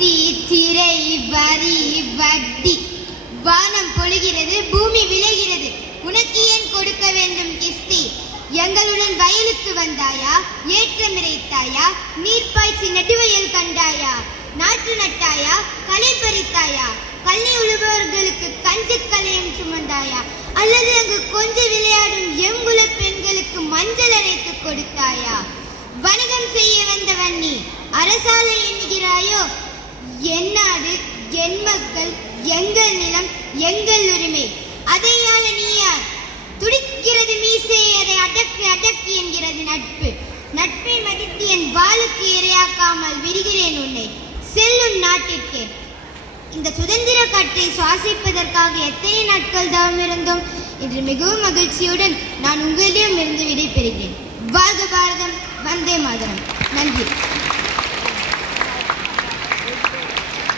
கிஸ்தி திரை வரி வட்டி. வானம் பொழிகிறது, பூமி விளைகிறது, உனக்கு ஏன் கொடுக்க வேண்டும் கிஸ்தி? எங்களுடன் வயலுக்கு வந்தாயா? ஏற்றம் இறைத்தாயா? நீர் பாய்ச்சி நடுவயல் கண்டாயா? நாற்று நட்டாயா? களை பறித்தாயா? கல்வி உழுபவர்களுக்கு கஞ்ச கலையம் சுமந்தாயா? அல்லது அங்கு கொஞ்ச விளையாடும் எங்குல பெண்களுக்கு மஞ்சள் அரைத்து கொடுத்தாயா? வணிகம் செய்ய வந்தவன் நீ அரசாலை எண்ணுகிறாயோ? என் நாடு, என் மக்கள், எங்கள் நிலம், எங்கள் உரிமை. அதையால நீ யார்? துடிக்கிறது மீசை, அதை அடக்கு அடக்கு என்கிறது நட்பு. நட்பை மதித்து என் வாளுக்கு இரையாக்காமல் விடுகிறேன் உன்னை. செல்லும் நாட்டிற்கு. இந்த சுதந்திர காற்றை சுவாசிப்பதற்காக எத்தனை நாட்கள் தவம் இருந்தோம். இன்று மிகவும் மகிழ்ச்சியுடன் நான் உங்களிடம் இருந்து விடை பெறுகிறேன். வாழ்க பாரதம், வந்தே மாதரம். நன்றி.